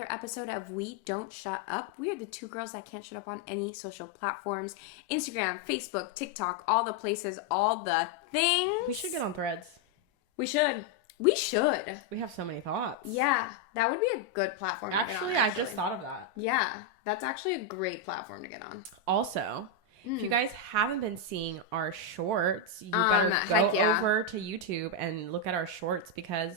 another episode of We Don't Shut Up. We are the two girls that can't shut up on any social platforms. Instagram, Facebook, TikTok, all the places, all the things. We should get on Threads. We should. We should. We have so many thoughts. Yeah, that would be a good platform to get on. I just thought of that. Yeah, that's actually a great platform to get on. Also, if you guys haven't been seeing our shorts, you better go over to YouTube and look at our shorts because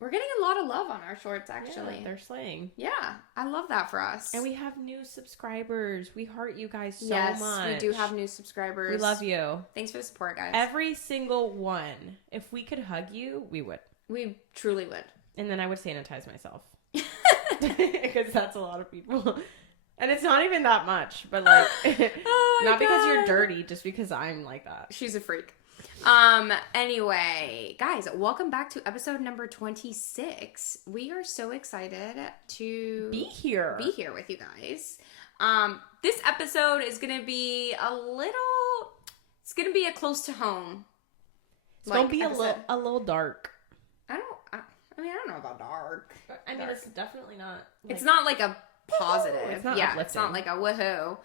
we're getting a lot of love on our shorts, actually. Yeah, they're slaying. Yeah, I love that for us. And we have new subscribers. We heart you guys so much. Yes, we do have new subscribers. We love you. Thanks for the support, guys. Every single one. If we could hug you, we would. We truly would. And then I would sanitize myself. Because that's a lot of people. And it's not even that much, but like, not because you're dirty, just because I'm like that. She's a freak. Anyway, guys, welcome back to episode number 26. We are so excited to be here with you guys. This episode is going to be it's going to be a close to home. It's going to be a little dark. I don't know about dark. I mean, it's definitely not. It's not like a positive. It's not uplifting. It's not like a woohoo.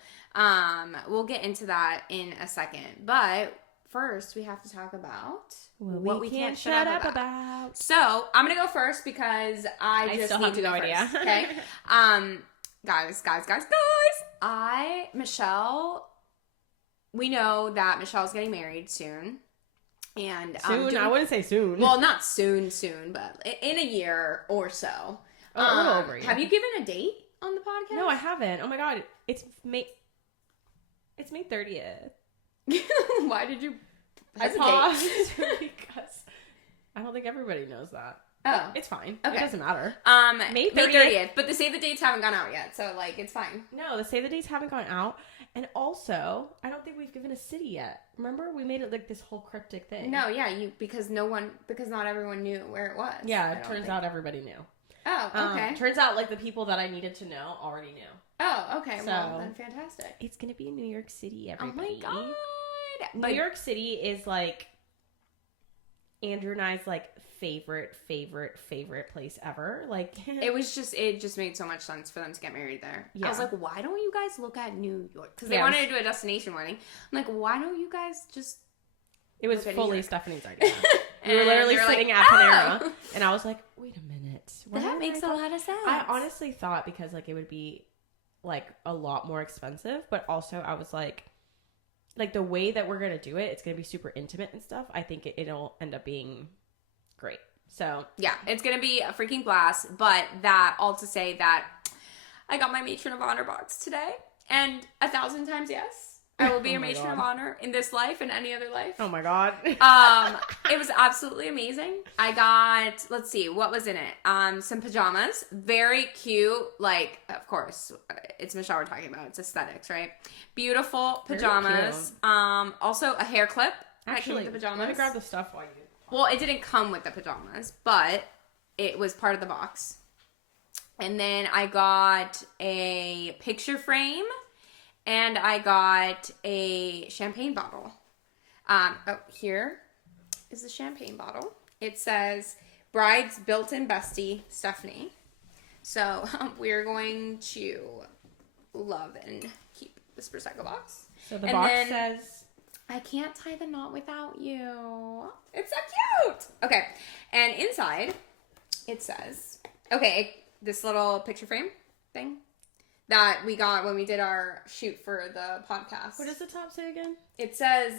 We'll get into that in a second. But first, we have to talk about what we can't shut up about. So, I'm going to go first because I just still need have to no go idea. First, okay? Guys. Michelle, we know that Michelle's getting married soon. And soon? I wouldn't say soon. Well, not soon, but in a year or so. A little over a year. Have you given a date on the podcast? No, I haven't. Oh my god, it's May 30th. Why did you hesitate? I paused because I don't think everybody knows that. Oh. It's fine. Okay. It doesn't matter. May 30th. But the save the dates haven't gone out yet, so like it's fine. No, the save the dates haven't gone out. And also, I don't think we've given a city yet. Remember? We made it like this whole cryptic thing. No, yeah, because not everyone knew where it was. Yeah, it turns out everybody knew. Oh, okay. Turns out like the people that I needed to know already knew. Oh, okay. So, well, then fantastic. It's going to be in New York City, everybody. Oh my god. New York City is like Andrew and I's like favorite place ever. Like it just made so much sense for them to get married there. Yeah. I was like, why don't you guys look at New York? Because they wanted to do a destination wedding. I'm like, why don't you guys just? It was fully Stephanie's idea. We were literally sitting at Panera, and I was like, wait a minute, that makes a lot of sense. I honestly thought because like it would be like a lot more expensive, but also I was like the way that we're gonna do it, it's gonna be super intimate and stuff. I think it'll end up being great. So yeah, it's gonna be a freaking blast. But that all to say that I got my matron of honor box today, and 1,000 times yes, I will be your matron of honor in this life and any other life. Oh my god. It was absolutely amazing. I got, let's see, what was in it? Some pajamas, very cute. Like, of course, it's Michelle we're talking about. It's aesthetics, right? Beautiful pajamas. Also a hair clip. Actually, the pajamas. Let me grab the stuff while you. Well, it didn't come with the pajamas, but it was part of the box. And then I got a picture frame, and I got a champagne bottle. Here is the champagne bottle. It says, Bride's built-in bestie, Stephanie. So we're going to love and keep this Prosecco box. So the box says... I can't tie the knot without you. It's so cute. Okay. And inside, it says, this little picture frame thing that we got when we did our shoot for the podcast. What does the top say again? It says,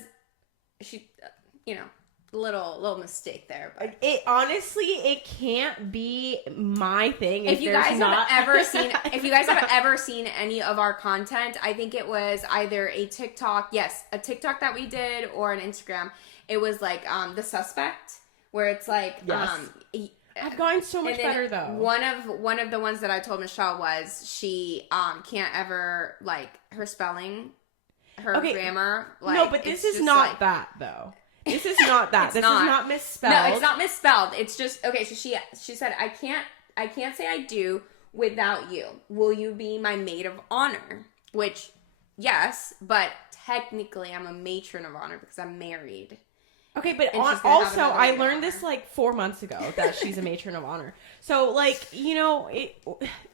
little mistake there. But it can't be my thing. If you guys have ever seen any of our content, I think it was either a TikTok that we did, or an Instagram. It was like the suspect, where it's like I've gotten so much better though. One of the ones that I told Michelle was she can't ever like her spelling, her grammar. Like, no, but this is not that though. This is not that. This is not misspelled. No, it's not misspelled. It's just okay. So she said, I can't say I do without you. Will you be my maid of honor? Which, yes, but technically I'm a matron of honor because I'm married. Okay, but And she's gonna have also, another I maid of learned this honor. like 4 months ago that she's a matron of honor. So, like,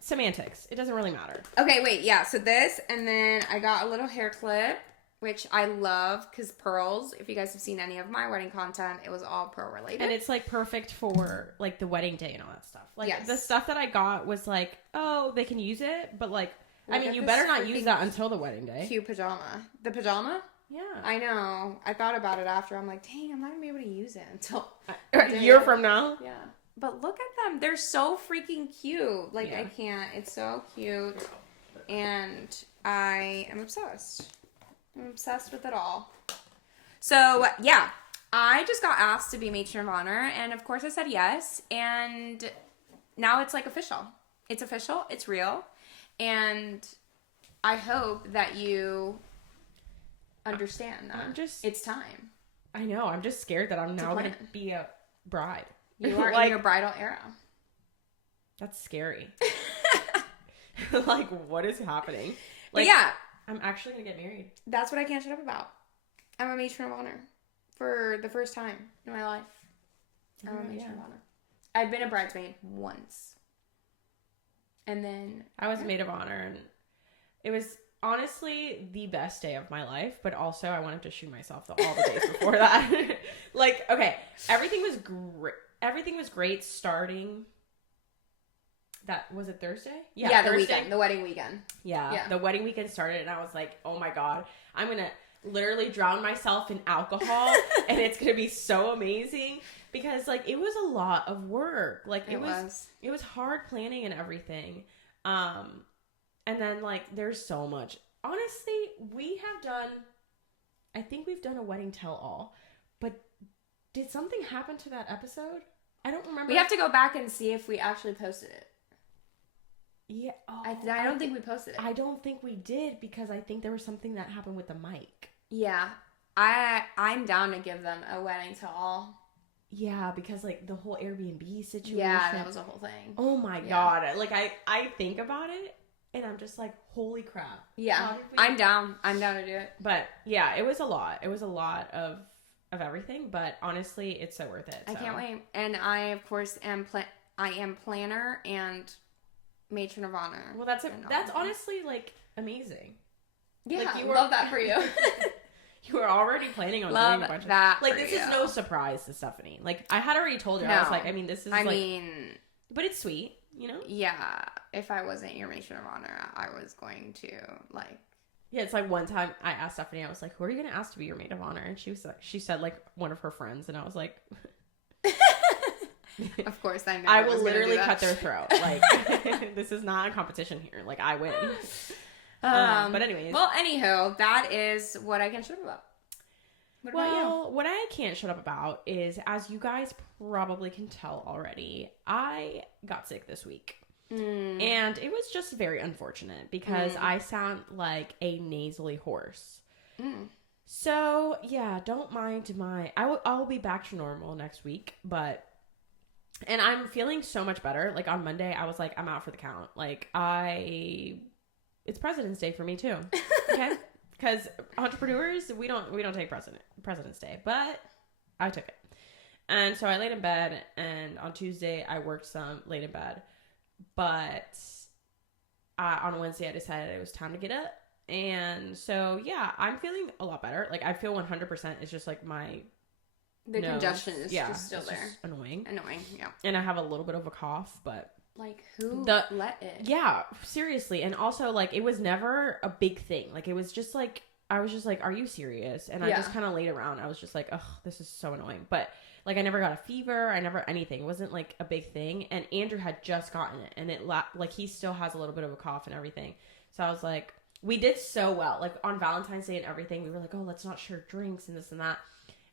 semantics. It doesn't really matter. Okay, wait, yeah. So this, and then I got a little hair clip, which I love because pearls. If you guys have seen any of my wedding content, it was all pearl related. And it's like perfect for like the wedding day and all that stuff. Like Yes. the stuff that I got was like, oh, they can use it, but like, Look I mean, at you this better not use freaking that until the wedding day. cute pajama. The pajama? Yeah. I know. I thought about it after. I'm like, dang, I'm not gonna be able to use it until A year from now. Yeah. But look at them. They're so freaking cute. Like, Yeah. I can't. It's so cute. And I am obsessed. I'm obsessed with it all. So, yeah. I just got asked to be matron of honor. And, of course, I said yes. And now it's, like, official. It's official. It's real. And I hope that you understand that. It's time. I know. I'm just scared that I'm now going to plan. be a bride. You are Like, in your bridal era. That's scary. Like, what is happening? But Like, yeah, I'm actually going to get married. that's what I can't shut up about. I'm a matron of honor for the first time in my life. I'm a matron of honor. I've been a bridesmaid once. And then I was maid of honor, and it was honestly the best day of my life, but also I wanted to shoot myself all the days before that. Like, okay, everything was great. Everything was great starting. That was it Thursday? Yeah, the Thursday. weekend, the wedding weekend. Yeah, the wedding weekend started, and I was like, oh my God, I'm going to literally drown myself in alcohol, and it's going to be so amazing. Because, like, it was a lot of work. Like, it was hard planning and everything. And then, like, there's so much. Honestly, I think we've done a wedding tell-all. But did something happen to that episode? I don't remember. We have to go back and see if we actually posted it. Yeah. Oh, I don't think we posted it. I don't think we did because I think there was something that happened with the mic. Yeah. I'm down to give them a wedding tell-all. Yeah, because, like, the whole Airbnb situation. Yeah, that was a whole thing. Oh, my God. Like, I think about it, and I'm just like, holy crap. Yeah, I'm down. I'm down to do it. But, yeah, it was a lot. It was a lot of everything, but honestly, it's so worth it. I can't wait. And I, of course, am planner and matron of honor. Well, that's honestly, like, amazing. Yeah, like, I love that for you. You were already planning on doing a bunch of that. Like, this is no surprise to Stephanie. Like, I had already told her. I was like, I mean, this is but it's sweet, you know? Yeah. If I wasn't your matron of honor, I was going to, like. Yeah, it's like one time I asked Stephanie, I was like, who are you going to ask to be your maid of honor? And she said, like, one of her friends. And I was like. Of course, I know. I will literally cut their throat. Like, this is not a competition here. Like, I win. But anyways. Well, anywho, that is what I can shut up about. What about you? What I can't shut up about is, as you guys probably can tell already, I got sick this week. And it was just very unfortunate because I sound like a nasally horse. So, yeah, don't mind I'll be back to normal next week, and I'm feeling so much better. Like, on Monday, I was like, I'm out for the count. Like, it's President's Day for me too. Okay? Because entrepreneurs, we don't take President's Day, but I took it. And so I laid in bed, and on Tuesday I worked some, laid in bed. But on Wednesday I decided it was time to get up. And so, yeah, I'm feeling a lot better. Like, I feel 100%. It's just like the congestion is just still there. Just annoying, yeah. And I have a little bit of a cough, but like, who let it? Yeah, seriously. And also, like, it was never a big thing. Like, it was just like, I was just like, are you serious? And I just kind of laid around. I was just like, ugh, this is so annoying. But, like, I never got a fever. I never anything. It wasn't like a big thing. And Andrew had just gotten it, and like, he still has a little bit of a cough and everything. So I was like, we did so well. Like, on Valentine's Day and everything, we were like, oh, let's not share drinks and this and that.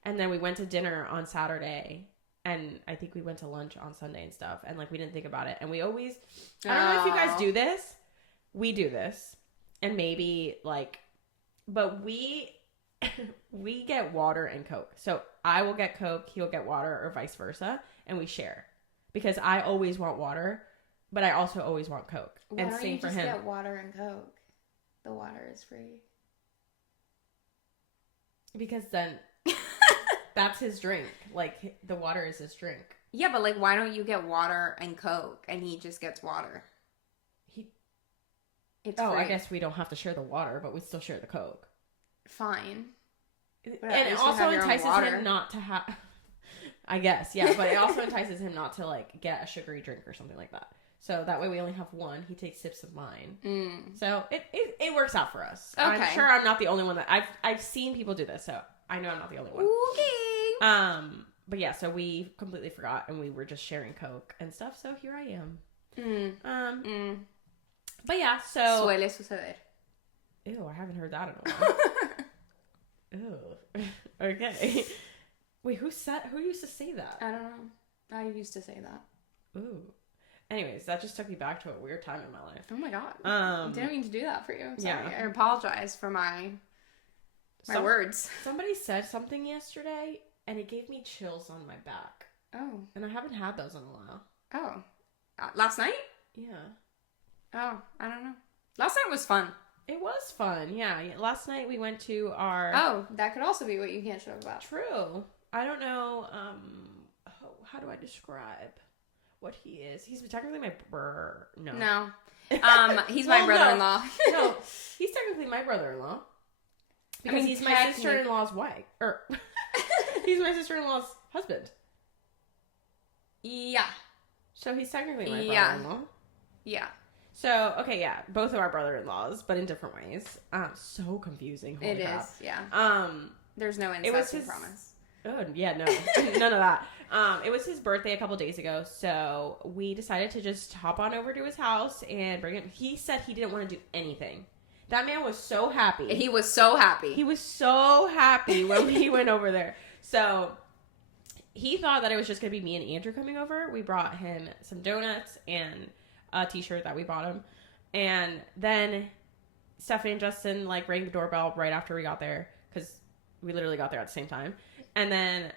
And then we went to dinner on Saturday, and I think we went to lunch on Sunday and stuff, and, like, we didn't think about it. And we always, I don't know if you guys do this. We do this. And maybe, like, but we get water and Coke. So I will get Coke, he'll get water, or vice versa, and we share. Because I always want water, but I also always want Coke. Why and don't same you for just him. get water and Coke? The water is free. Because then that's his drink. Like, the water is his drink. Yeah, but like, why don't you get water and Coke, and he just gets water? It's free. I guess we don't have to share the water, but we still share the Coke. Fine. But and it also entices him not to have... I guess, yeah, but it also entices him not to, like, get a sugary drink or something like that. So that way we only have one. He takes sips of mine. So it works out for us. Okay. I'm sure I'm not the only one that... I've seen people do this, so I know I'm not the only one. Okay. But yeah, so we completely forgot, and we were just sharing Coke and stuff, so here I am. But yeah, so... Suele suceder. Ew, I haven't heard that in a while. Ew. Okay. Wait, who used to say that? I don't know. I used to say that. Ooh. Anyways, that just took me back to a weird time in my life. Oh my god. I didn't mean to do that for you. I'm sorry. Yeah. I apologize for my words. Somebody said something yesterday, and it gave me chills on my back. Oh. And I haven't had those in a while. Oh. Last night? Yeah. Oh, I don't know. Last night was fun. It was fun, yeah. Last night we went to our... Oh, that could also be what you can't show about. True. I don't know, how do I describe what he is? He's technically my No. He's my brother-in-law. No, he's technically my brother-in-law. Because he's my sister-in-law's wife. He's my sister-in-law's husband. Yeah. So he's technically my brother-in-law. Yeah. So, okay, yeah. Both of our brother-in-laws, but in different ways. So confusing. Holy crap. Is, yeah. There's no incest, I promise. Oh, yeah, no. None of that. It was his birthday a couple days ago, so we decided to just hop on over to his house and bring him. He said he didn't want to do anything. That man was so happy. He was so happy. He was so happy when we went over there. So he thought that it was just going to be me and Andrew coming over. We brought him some donuts and a t-shirt that we bought him. And then Stephanie and Justin, like, rang the doorbell right after we got there because we literally got there at the same time. And then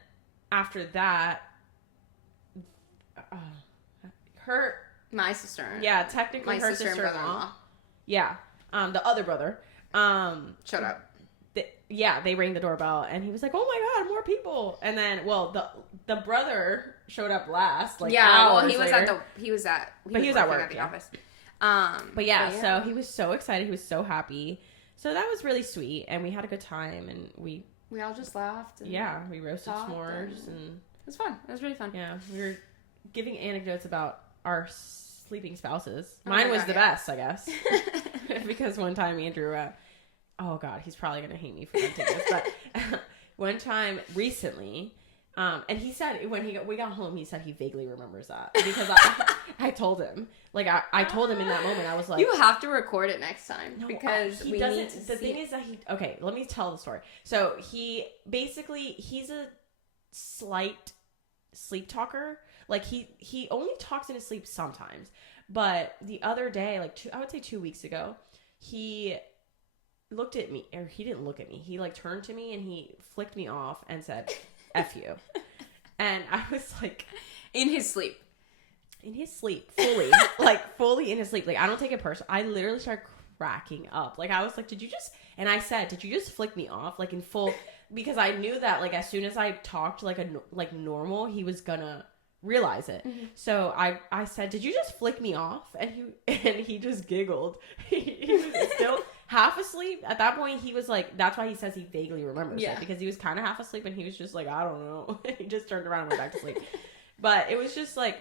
after that, my sister. Yeah, technically her sister-in-law. Yeah. The other brother. Shut up. They rang the doorbell and he was like, "Oh my god, more people!" And then, the brother showed up last. Like, hours he was later. He was at work at the office. So he was so excited. He was so happy. So that was really sweet, and we had a good time, and we all just laughed. And we roasted s'mores, and it was fun. It was really fun. Yeah, we were giving anecdotes about our sleeping spouses. Mine was the best, I guess, because one time Andrew, oh god, he's probably gonna hate me for mentioning this, but one time recently, and he said when we got home, he said he vaguely remembers that because I told him, like I told him in that moment, I was like, you have to record it next time because he doesn't. The thing is that okay, let me tell the story. So he's a slight sleep talker. Like he only talks in his sleep sometimes, but the other day, I would say 2 weeks ago, he looked at me, or he didn't look at me. He like turned to me and he flicked me off and said, "F you." And I was like, in his sleep, fully, fully in his sleep. Like, I don't take it personal. I literally started cracking up. Like, I was like, did you just flick me off? Like, in full, because I knew that, like, as soon as I talked like normal, he was gonna realize it. Mm-hmm. So I said, did you just flick me off? And he just giggled. He was still half asleep. At that point, he was like, that's why he says he vaguely remembers it, because he was kind of half asleep and he was just like, I don't know. He just turned around and went back to sleep. But it was just like,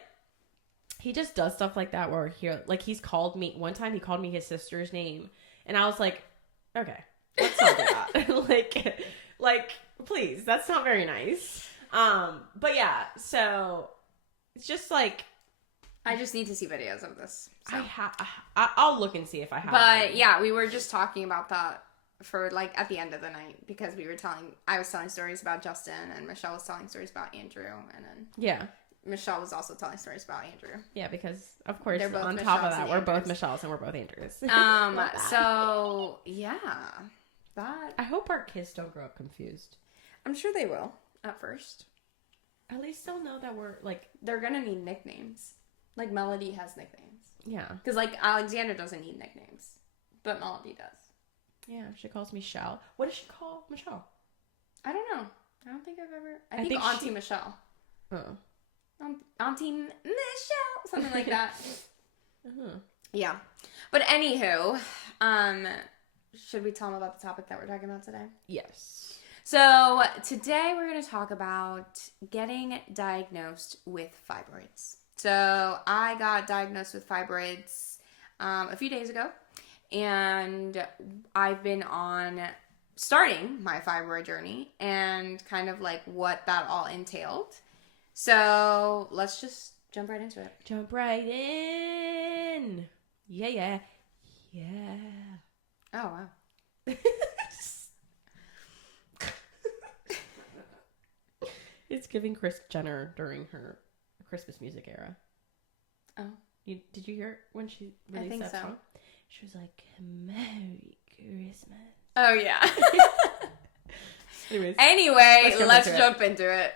he just does stuff like that where he's called me. One time he called me his sister's name and I was like, okay, let's not do that. like, please, that's not very nice. But yeah, so it's just like, I just need to see videos of this. So. I'll look and see if I have. But yeah, we were just talking about that for like at the end of the night because I was telling stories about Justin and Michelle was telling stories about Andrew, and then Michelle was also telling stories about Andrew. Yeah, because of course on top of that, we're both Michelles and we're both Andrews. So yeah, that. I hope our kids don't grow up confused. I'm sure they will at first. At least they'll know that we're like they're gonna need nicknames. Like Melody has nicknames. Yeah. Because like Alexander doesn't need nicknames, but Melody does. Yeah, she calls me Shell. What does she call Michelle? I don't know. I don't think I've ever. I think think Auntie Michelle. Oh. Auntie Michelle, something like that. Uh-huh. Yeah, but anywho, should we tell them about the topic that we're talking about today? Yes. So today we're going to talk about getting diagnosed with fibroids. So I got diagnosed with fibroids a few days ago, and I've been on starting my fibroid journey and kind of like what that all entailed. So let's just jump right into it. Jump right in. Yeah. Oh, wow. It's giving Kris Jenner during her Christmas music era. Oh. Did you hear it when she released that song? She was like, Merry Christmas. Oh, yeah. Anyways, anyway, let's jump into it.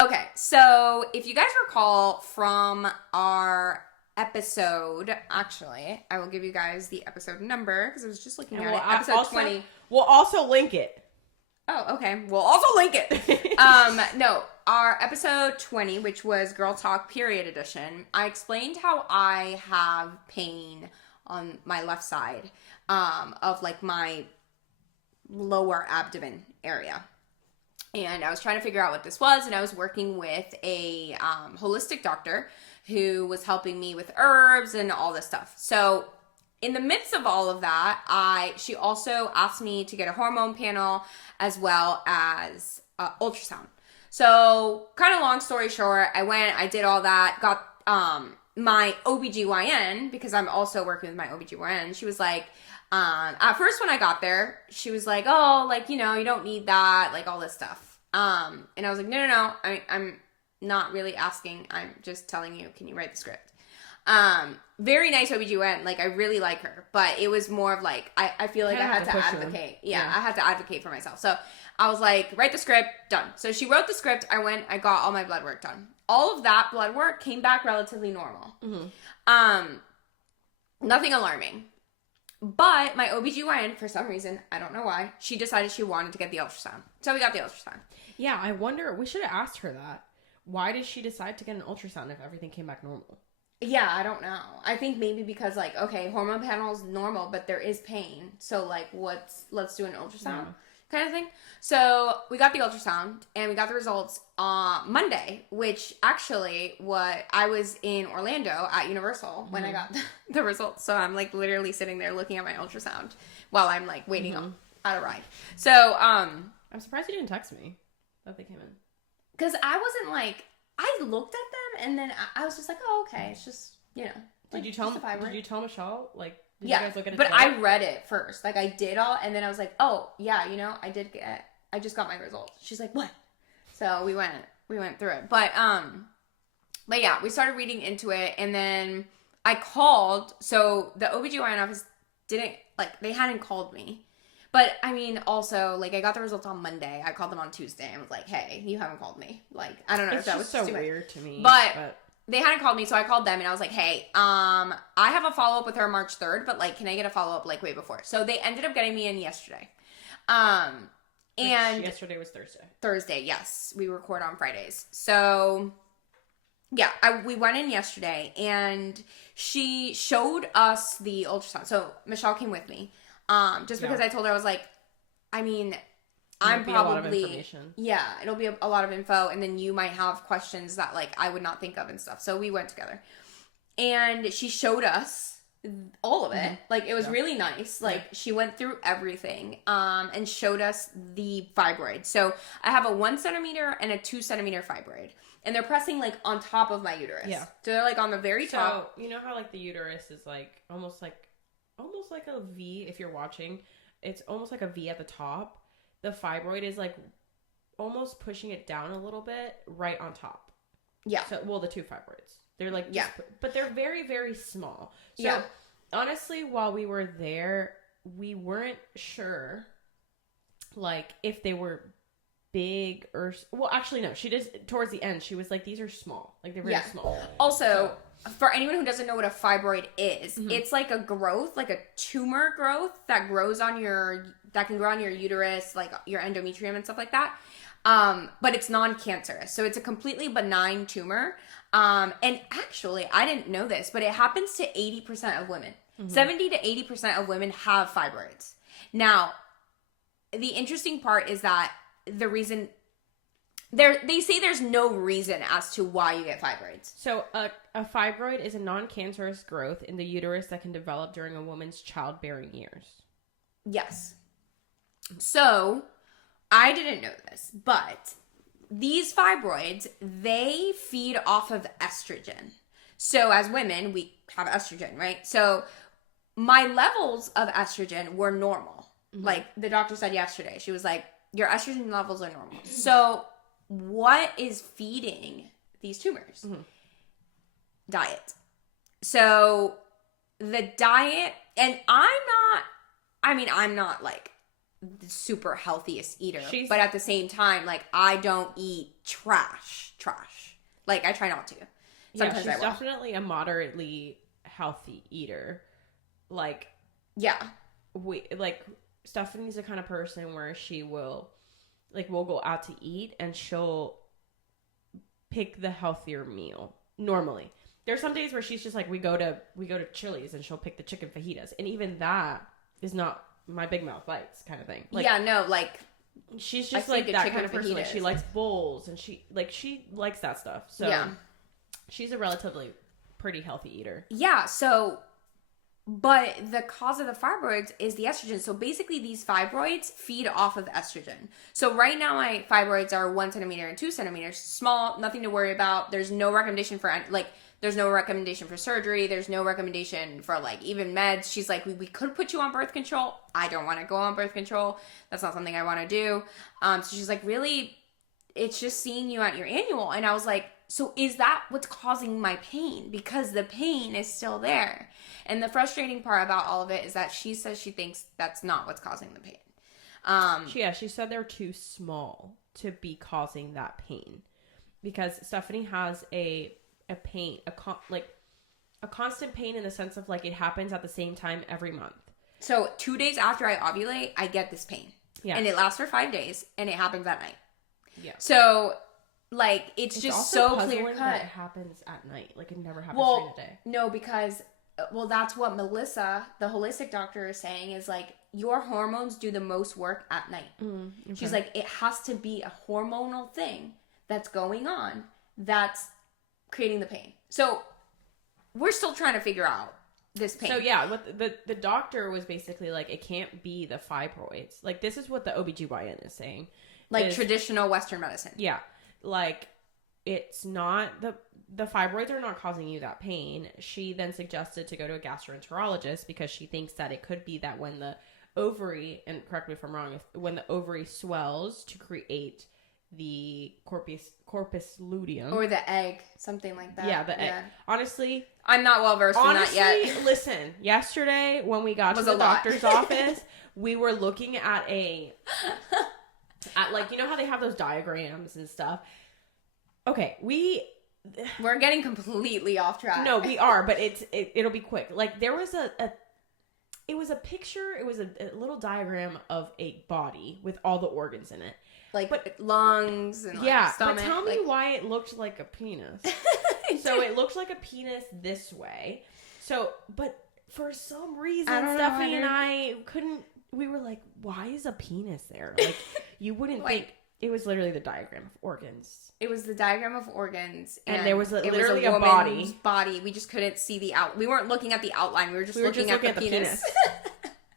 Okay, so if you guys recall from our episode, actually, I will give you guys the episode number because I was just looking at it. Episode 20. We'll also link it. Oh, okay. We'll also link it. No, our episode 20, which was Girl Talk Period Edition, I explained how I have pain on my left side of like my lower abdomen area. And I was trying to figure out what this was, and I was working with a holistic doctor who was helping me with herbs and all this stuff. So in the midst of all of that, she also asked me to get a hormone panel as well as ultrasound. So kind of long story short, I did all that, got my OBGYN, because I'm also working with my OBGYN. She was like, at first when I got there, she was like, oh, like, you don't need that, like all this stuff. And I was like, no, I'm not really asking. I'm just telling you, can you write the script? Very nice OBGYN. Like, I really like her, but it was more of like, I feel like I had to advocate. Yeah, I had to advocate for myself. So I was like, write the script, done. So she wrote the script. I got all my blood work done. All of that blood work came back relatively normal. Mm-hmm. Nothing alarming. But my OBGYN, for some reason, I don't know why, she decided she wanted to get the ultrasound. So we got the ultrasound. Yeah, I wonder, we should have asked her that. Why did she decide to get an ultrasound if everything came back normal? Yeah, I don't know. I think maybe because, like, okay, hormone panel is normal, but there is pain. So, like, let's do an ultrasound kind of thing. So we got the ultrasound, and we got the results on Monday, which actually I was in Orlando at Universal when I got the results. So I'm, like, literally sitting there looking at my ultrasound while I'm, like, waiting on a ride. So, I'm surprised you didn't text me that they came in. Because I wasn't, like, I looked at them, and then I was just like, oh, okay, it's just, like, Did you tell Michelle? Like, did you guys look at it but together? I read it first. Like, I did all, and then I was like, oh, yeah, I just got my results. She's like, what? So we went through it. But yeah, we started reading into it, and then I called, so the OBGYN office they hadn't called me. But, I mean, also, like, I got the results on Monday. I called them on Tuesday and was like, hey, you haven't called me. Like, I don't know if that was so weird to me. But they hadn't called me, so I called them, and I was like, hey, I have a follow-up with her March 3rd, but, like, can I get a follow-up, like, way before? So they ended up getting me in yesterday. And yesterday was Thursday. Thursday, yes. We record on Fridays. So, yeah, we went in yesterday, and she showed us the ultrasound. So Michelle came with me. Just because I told her, I was like, I mean, I'm probably, a lot of information. Yeah, it'll be a lot of info, and then you might have questions that, like, I would not think of and stuff. So we went together, and she showed us all of it. Mm-hmm. Like, it was really nice. Like, she went through everything, and showed us the fibroid. So I have a 1 centimeter and a 2 centimeter fibroid, and they're pressing, like, on top of my uterus. Yeah. So they're, like, on the very top. So, you know how, like, the uterus is, like, almost like a V if you're watching. It's almost like a V at the top. The fibroid is like almost pushing it down a little bit right on top. Yeah. So, well, the two fibroids. They're like, but they're very, very small. So honestly, while we were there, we weren't sure like if they were big or, well, actually no, she did towards the end. She was like, these are small. Like they're very small. Also, for anyone who doesn't know what a fibroid is, it's like a growth, like a tumor growth that grows on that can grow on your uterus, like your endometrium and stuff like that. But it's non-cancerous. So it's a completely benign tumor. And actually, I didn't know this, but it happens to 80% of women. 70 to 80% of women have fibroids. Now, the interesting part is that the reason they say there's no reason as to why you get fibroids. So a fibroid is a non-cancerous growth in the uterus that can develop during a woman's childbearing years. Yes. So I didn't know this, but these fibroids, they feed off of estrogen. So as women, we have estrogen, right? So my levels of estrogen were normal. Like the doctor said yesterday, she was like, your estrogen levels are normal. So what is feeding these tumors? Diet. So the diet, and I'm not like the super healthiest eater, but at the same time, like I don't eat trash. Like I try not to. Sometimes she's definitely a moderately healthy eater. Like, yeah, Stephanie's the kind of person where she will, like, we'll go out to eat and she'll pick the healthier meal. Normally, there's some days where she's just like, we go to Chili's and she'll pick the chicken fajitas, and even that is not my big mouth bites kind of thing. Like, yeah, no, like she's just like that kind of person. Like, she likes bowls and she likes that stuff. So yeah, she's a relatively pretty healthy eater. Yeah. So. But the cause of the fibroids is the estrogen. So basically these fibroids feed off of estrogen. So right now my fibroids are 1 centimeter and 2 centimeters. Small, nothing to worry about. There's no recommendation for, there's no recommendation for surgery. There's no recommendation for, like, even meds. She's like, we could put you on birth control. I don't want to go on birth control. That's not something I want to do. So she's like, really, it's just seeing you at your annual. And I was like, so is that what's causing my pain? Because the pain is still there. And the frustrating part about all of it is that she says she thinks that's not what's causing the pain. She said they're too small to be causing that pain. Because Stephanie has a pain, a constant pain in the sense of, like, it happens at the same time every month. So 2 days after I ovulate, I get this pain. Yeah. And it lasts for 5 days, and it happens at night. Yeah. So, like, it's just so clear cut. That it happens at night. Like, it never happens during the day. No, because, that's what Melissa, the holistic doctor, is saying, is, like, your hormones do the most work at night. Okay. She's like, it has to be a hormonal thing that's going on that's creating the pain. So, we're still trying to figure out this pain. So, yeah, what the doctor was basically like, it can't be the fibroids. Like, this is what the OBGYN is saying. Like, traditional Western medicine. Yeah. Like, it's not the fibroids are not causing you that pain. She then suggested to go to a gastroenterologist because she thinks that it could be that when the ovary, and correct me if I'm wrong, when the ovary swells to create the corpus luteum. Or the egg, something like that. Yeah, the egg. Honestly, I'm not well versed in that yet. Listen, yesterday when we got to the doctor's office, we were looking at like, you know how they have those diagrams and stuff? Okay, we're getting completely off track. No, we are, but it'll be quick. Like, there was it was a picture, it was a little diagram of a body with all the organs in it. Like, lungs and, like, stomach. But tell me why it looked like a penis. So it looked like a penis this way. So, but for some reason, Stephanie and I we were like, why is a penis there? Like, you wouldn't think. It was literally the diagram of organs. It was the diagram of organs. And there was literally a body. We just couldn't see the out. We weren't looking at the outline. We were just looking at the penis.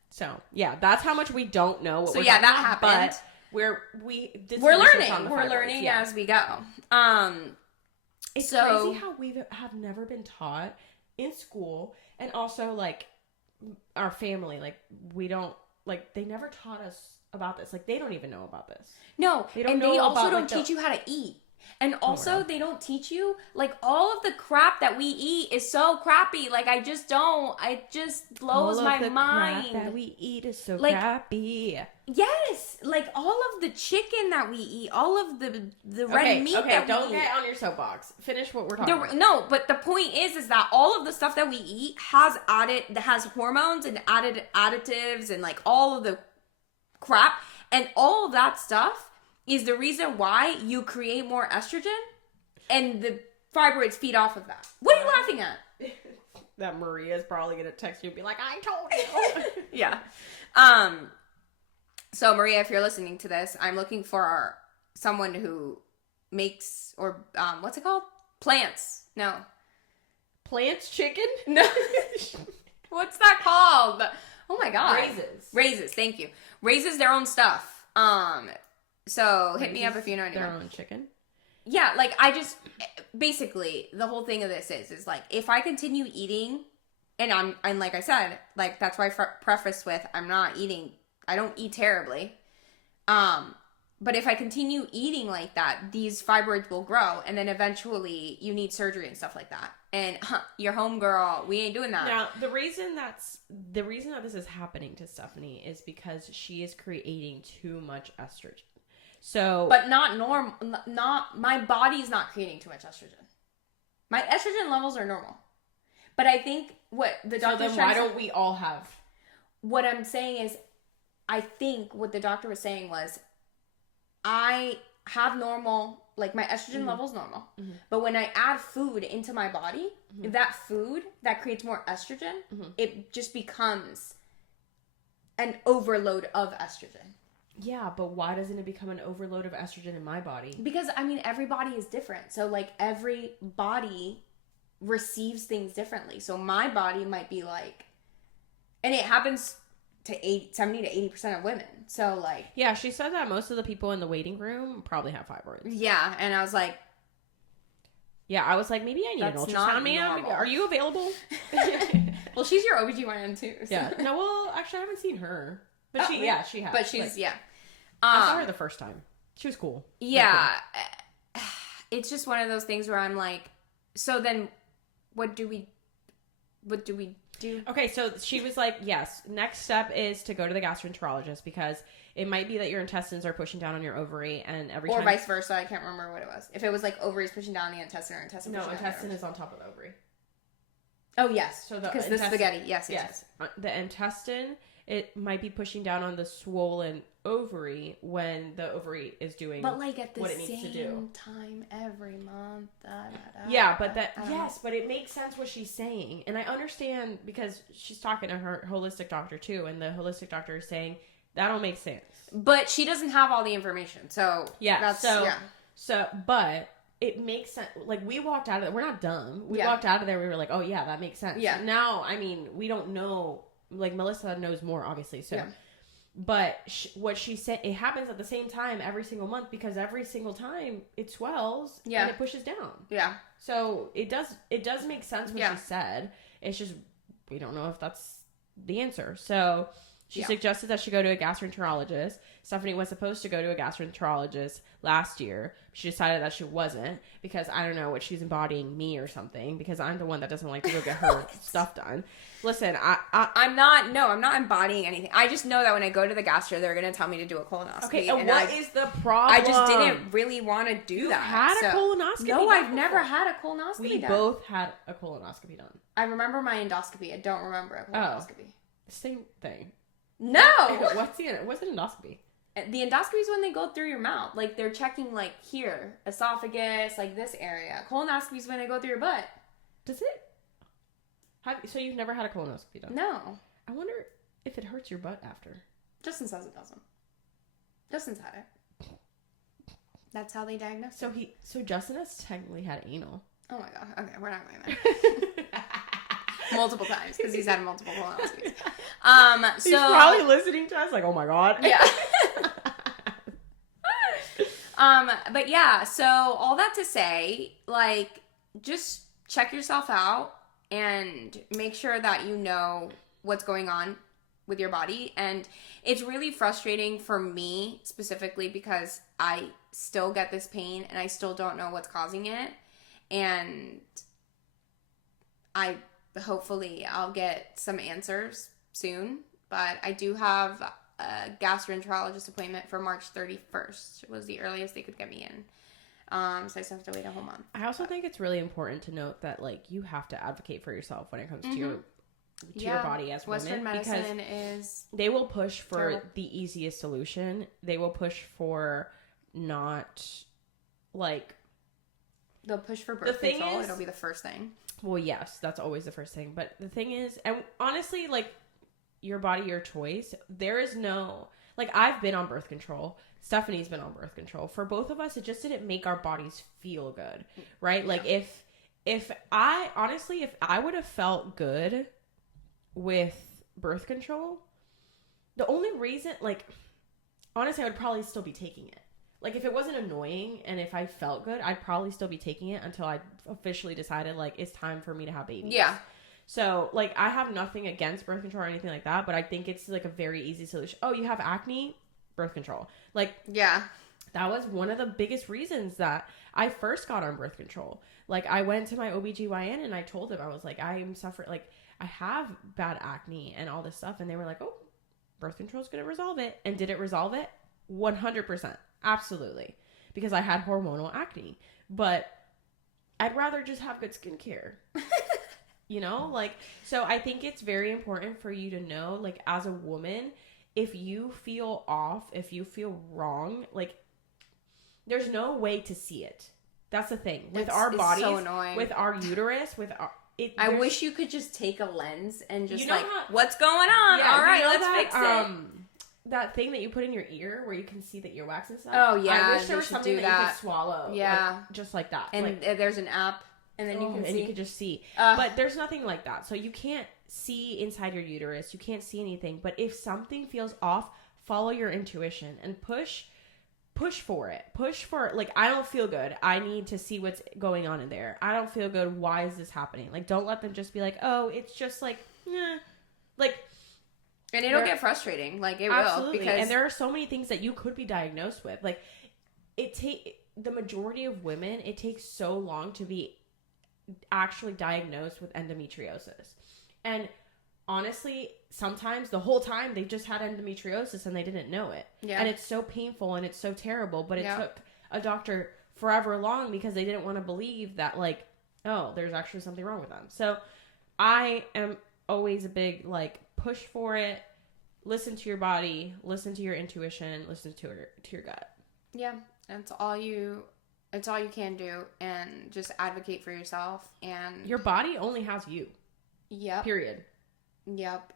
So, yeah, that's how much we don't know. So, yeah, that happened. But we're learning. We're learning as we go. It's crazy how we have never been taught in school, and also, like, our family, like, we don't, like, they never taught us about this. Like, they don't even know about this. No, they don't know. They also don't teach you how to eat. And also, they don't teach you, like, all of the crap that we eat is so crappy. Like, I just don't. It just blows my mind. Crap that we eat is so like, crappy. Yes, like all of the chicken that we eat, all of the red meat that we eat. Don't get on your soapbox. Finish what we're talking about. No, but the point is that all of the stuff that we eat has hormones and additives and like all of the crap, and all of that stuff is the reason why you create more estrogen, and the fibroids feed off of that. What are you laughing at? That Maria's probably gonna text you and be like, "I told you." Yeah. So Maria, if you're listening to this, I'm looking for someone who makes, or what's it called? Plants. No. Plants chicken? No. What's that called? Oh my god. Raises. Thank you. Raises their own stuff. So hit me up if you know anyone. Their own chicken? Yeah, like basically the whole thing of this is like, if I continue eating, and I'm like I said, like that's why I prefaced with I don't eat terribly. But if I continue eating like that, these fibroids will grow, and then eventually you need surgery and stuff like that. And your homegirl, we ain't doing that. Now, the reason that this is happening to Stephanie is because she is creating too much estrogen. So, but not my body's not creating too much estrogen. My estrogen levels are normal. But I think what the doctor. So then why don't we all have? What I'm saying is, I think what the doctor was saying was, I have normal, like my estrogen level's normal. Mm-hmm. But when I add food into my body, that food that creates more estrogen, it just becomes an overload of estrogen. Yeah, but why doesn't it become an overload of estrogen in my body? Because, I mean, every body is different. So, like, every body receives things differently. So my body might be like, and it happens to 70 to 80% of women. So like, yeah, she said that most of the people in the waiting room probably have fibroids. Yeah, and I was like, maybe I need an ultrasound, ma'am. Are you available? Well, she's your OBGYN too. So. Yeah. No, well, actually, I haven't seen her, but she has. But she's I saw her the first time. She was cool. Yeah, cool. It's just one of those things where I'm like, so then, what do we do? Okay, so she was like, yes, next step is to go to the gastroenterologist, because it might be that your intestines are pushing down on your ovary, and every time... Or vice versa, I can't remember what it was. If it was like ovaries pushing down the intestine, or intestine pushing down the intestine is on top of the ovary. Oh, yes. So because the spaghetti. Yes. The intestine, it might be pushing down on the swollen ovary when the ovary is doing but like at the what it needs to do. Same time every month. Yeah, but but it makes sense what she's saying, and I understand because she's talking to her holistic doctor too, and the holistic doctor is saying that'll make sense. But she doesn't have all the information, so but it makes sense. Like, we walked out of it. We're not dumb. We walked out of there. We were like, oh yeah, that makes sense. Yeah. Now, I mean, we don't know. Like, Melissa knows more, obviously. So. Yeah. But what she said, it happens at the same time every single month, because every single time it swells and it pushes down. Yeah. So it does make sense what she said. It's just, we don't know if that's the answer. So she suggested that she go to a gastroenterologist. Stephanie was supposed to go to a gastroenterologist last year. She decided that she wasn't, because I don't know what she's embodying, me or something, because I'm the one that doesn't like to go get her stuff done. Listen, I'm not embodying anything. I just know that when I go to the gastro, they're going to tell me to do a colonoscopy. Okay, and what is the problem? I just didn't really want to do that. Had a colonoscopy? No, I've never had a colonoscopy done. We both had a colonoscopy done. I remember my endoscopy. I don't remember a colonoscopy. Same thing. No! What's an endoscopy? The endoscopy is when they go through your mouth. Like, they're checking, like, here, esophagus, like, this area. Colonoscopy is when they go through your butt. Does it? So you've never had a colonoscopy done? No. I wonder if it hurts your butt after. Justin says it doesn't. Justin's had it. That's how they diagnose it. So Justin has technically had anal. Oh my god. Okay, we're not going there. Multiple times, because he's had multiple colonoscopies. He's probably listening to us like, oh my god. Yeah. But yeah, so all that to say, like, just check yourself out and make sure that you know what's going on with your body. And it's really frustrating for me specifically because I still get this pain and I still don't know what's causing it. And hopefully I'll get some answers soon. But I do have a gastroenterologist appointment for March 31st. It was the earliest they could get me in. So I still have to wait a whole month. I also think it's really important to note that, like, you have to advocate for yourself when it comes to your body as Western women. medicine because they will push for the easiest solution. They will push for not, like... They'll push for birth control. It'll be the first thing. Well, yes, that's always the first thing. But the thing is, and honestly, like, your body, your choice. There is no... Like, I've been on birth control. Stephanie's been on birth control. For both of us, it just didn't make our bodies feel good, right? Like, if I would have felt good with birth control, the only reason, like, honestly, I would probably still be taking it. Like, if it wasn't annoying and if I felt good, I'd probably still be taking it until I officially decided, like, it's time for me to have babies. Yeah. So, like, I have nothing against birth control or anything like that, but I think it's, like, a very easy solution. Oh, you have acne? Birth control. Like, yeah, that was one of the biggest reasons that I first got on birth control. Like, I went to my OBGYN and I told him, I was like, I am suffering, like, I have bad acne and all this stuff. And they were like, oh, birth control is going to resolve it. And did it resolve it? 100%. Absolutely. Because I had hormonal acne. But I'd rather just have good skincare. You know, like, so I think it's very important for you to know, like, as a woman, if you feel off, if you feel wrong, like, there's no way to see it. That's the thing. With our bodies, so annoying. With our uterus, with our... I wish you could just take a lens and just, like, what's going on? Yeah, all right, let's fix it. That thing that you put in your ear where you can see the earwax and stuff. Oh, yeah. I wish there was something that you could swallow. Yeah. Like, just like that. And like, there's an app. And then you can see. And you can just see. But there's nothing like that. So you can't see inside your uterus. You can't see anything. But if something feels off, follow your intuition and push for it. Push for it. Like, I don't feel good. I need to see what's going on in there. I don't feel good. Why is this happening? Like, don't let them just be like, oh, it's just like, like. And it'll get frustrating. Like, it absolutely. will. Because... And there are so many things that you could be diagnosed with. Like, the majority of women, it takes so long to be actually diagnosed with endometriosis. And honestly, sometimes the whole time they've just had endometriosis and they didn't know it. Yeah. And it's so painful and it's so terrible, but it took a doctor forever long because they didn't want to believe that, like, oh, there's actually something wrong with them. So I am always a big, like, push for it, listen to your body, listen to your intuition, listen to your gut. Yeah, that's all you can do, and just advocate for yourself. And your body only has you. Yep. Period. Yep.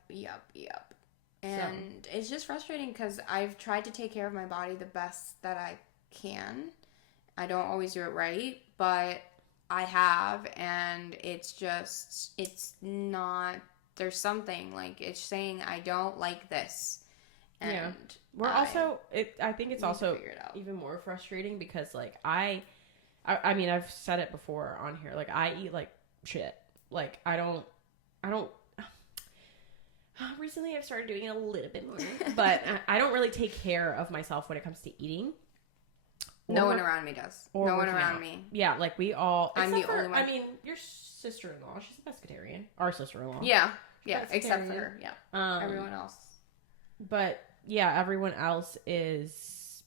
And it's just frustrating because I've tried to take care of my body the best that I can. I don't always do it right, but I have, and it's not, there's something, like, it's saying, I don't like this. And I think it's also even more frustrating because, like, I mean, I've said it before on here, like, I eat like shit. Like, I don't recently I've started doing it a little bit more, but I don't really take care of myself when it comes to eating. No one around me does. No one around me. Yeah, like, we all, I'm the only one. I mean, your sister-in-law, she's a pescatarian. Our sister-in-law. Yeah, except for her. Yeah, everyone else. But yeah, everyone else is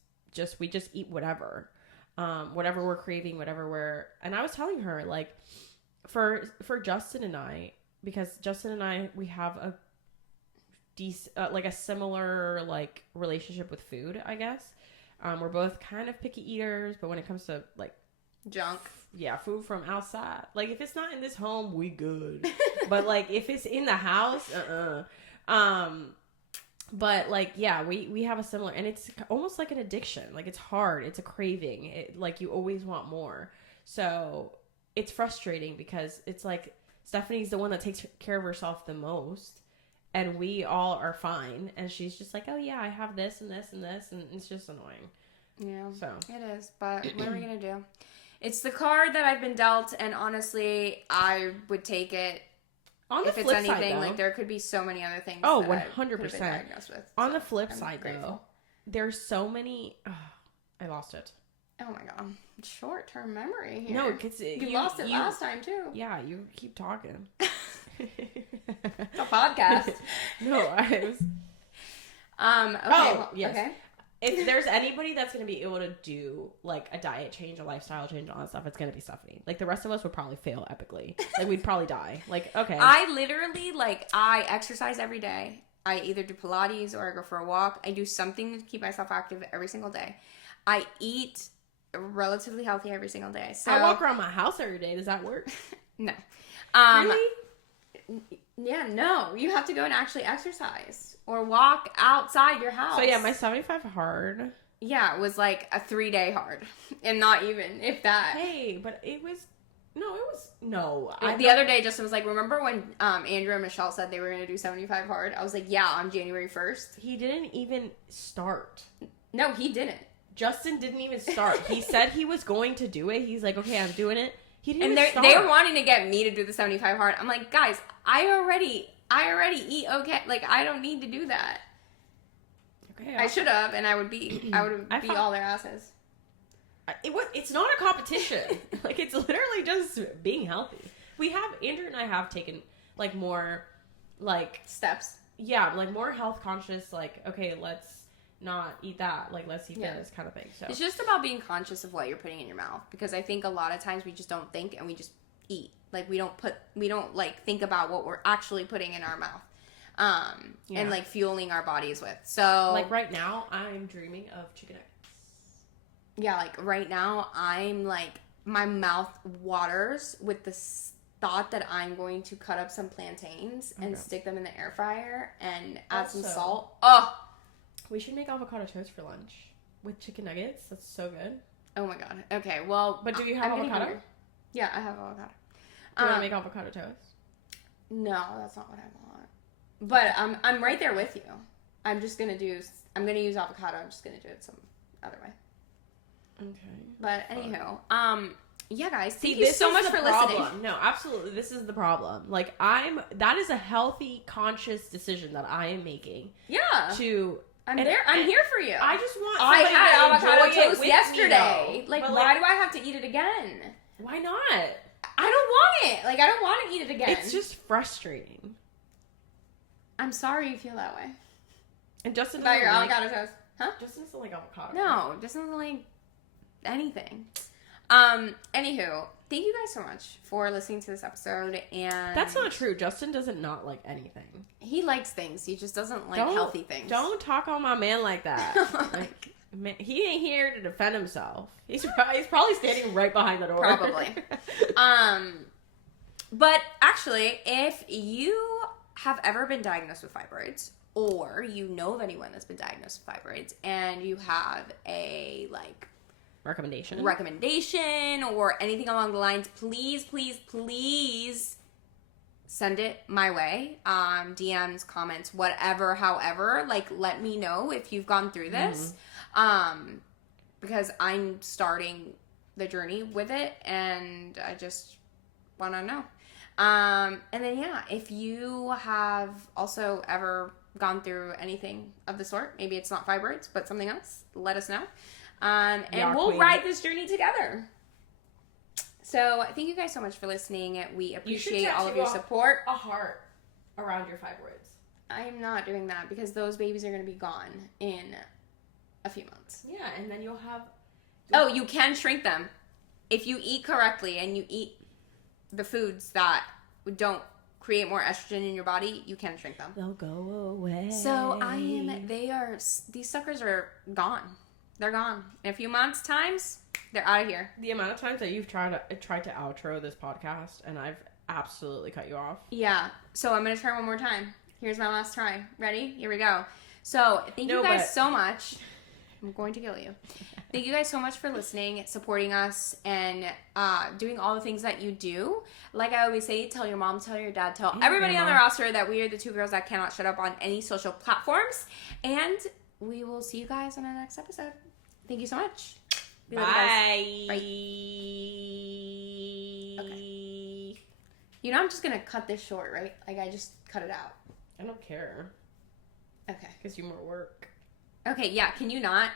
we just eat whatever. Whatever we're craving, and I was telling her, like, for Justin and I, because Justin and I, we have a like a similar, like, relationship with food, I guess. We're both kind of picky eaters, but when it comes to, like, junk, food from outside, like, if it's not in this home, we good. But, like, if it's in the house, but, like, yeah, we have a similar, and it's almost like an addiction. Like, it's hard. It's a craving. Like, you always want more. So it's frustrating because it's like Stephanie's the one that takes care of herself the most, and we all are fine. And she's just like, oh, yeah, I have this and this and this. And it's just annoying. Yeah, so it is. But what are we going to do? It's the card that I've been dealt. And honestly, I would take it. On the if it's flip anything, side, though, like there could be so many other things. Oh, that I could have 100%. been diagnosed with. On So the flip I'm side, grateful. though, there's so many. I lost it. Oh my god, short-term memory here. No, because you lost it last time too. Yeah, you keep talking. It's a podcast. No, I was. Okay. Oh, yes. Okay. If there's anybody that's going to be able to do, like, a diet change, a lifestyle change, all that stuff, it's going to be Stephanie. Like, the rest of us would probably fail epically. Like, we'd probably die. Like, okay. I literally, like, I exercise every day. I either do Pilates or I go for a walk. I do something to keep myself active every single day. I eat relatively healthy every single day. So I walk around my house every day. Does that work? No. Really? Yeah, no. You have to go and actually exercise or walk outside your house. So, yeah, my 75 hard. Yeah, it was like a 3-day hard. And not even, if that. Hey, but it was... No. The other day, Justin was like, remember when Andrew and Michelle said they were going to do 75 hard? I was like, yeah, on January 1st. He didn't even start. No, he didn't. Justin didn't even start. He said he was going to do it. He's like, okay, I'm doing it. He didn't even start. They were wanting to get me to do the 75 hard. I'm like, guys, I already eat okay. Like, I don't need to do that. Okay. I should have, and I would be all their asses. It's not a competition. Like, it's literally just being healthy. Andrew and I have taken, like, more, like... steps. Yeah, like, more health conscious, like, okay, let's not eat that. Like, let's eat this kind of thing. So it's just about being conscious of what you're putting in your mouth. Because I think a lot of times we just don't think and we just eat. Like, we don't, like, think about what we're actually putting in our mouth. And, like, fueling our bodies with. So... like, right now, I'm dreaming of chicken nuggets. Yeah, like, right now, I'm, like, my mouth waters with the thought that I'm going to cut up some plantains and stick them in the air fryer and add some salt. Oh! We should make avocado toast for lunch with chicken nuggets. That's so good. Oh, my God. Okay, well... But do you have avocado? Yeah, I have avocado. Do you want to make avocado toast? No, that's not what I want. But I'm right there with you. I'm just going to use avocado. I'm just going to do it some other way. Okay. But anywho, yeah, guys, thank you so much for listening. No, absolutely. This is the problem. Like, that is a healthy, conscious decision that I am making. Yeah. I'm here for you. I just want I had avocado toast yesterday. Like, why do I have to eat it again? Why not? I don't want it. Like, I don't want to eat it again. It's just frustrating. I'm sorry you feel that way. And Justin about your avocado toast. Huh? Justin doesn't like avocado. No, Justin doesn't like anything. Anywho, thank you guys so much for listening to this episode. And that's not true. Justin doesn't not like anything. He likes things. He just doesn't like healthy things. Don't talk on my man like that. Like, man, he ain't here to defend himself. He's probably standing right behind the door. Probably. But actually, if you have ever been diagnosed with fibroids, or you know of anyone that's been diagnosed with fibroids, and you have a recommendation or anything along the lines, please send it my way. DMs, comments, whatever, however, like, let me know if you've gone through this. Because I'm starting the journey with it and I just want to know. And then, yeah, if you have also ever gone through anything of the sort, maybe it's not fibroids, but something else, let us know. And we'll ride this journey together. So thank you guys so much for listening. We appreciate all of your support. A heart around your fibroids. I'm not doing that because those babies are going to be gone in a few months. Yeah, and then you'll have... Oh, you can shrink them. If you eat correctly and you eat the foods that don't create more estrogen in your body, you can shrink them. They'll go away. So these suckers are gone. They're gone. In a few months' times, they're out of here. The amount of times that you've tried to outro this podcast and I've absolutely cut you off. Yeah. So I'm going to try one more time. Here's my last try. Ready? Here we go. So thank you guys so much. I'm going to kill you. Thank you guys so much for listening, supporting us, and doing all the things that you do. Like I always say, tell your mom, tell your dad, tell everybody on the roster that we are the two girls that cannot shut up on any social platforms. And we will see you guys on our next episode. Thank you so much. Bye. Bye. Okay. You know I'm just gonna cut this short, right? Like I just cut it out. I don't care. Okay. Gives you more work. Okay, yeah, can you not?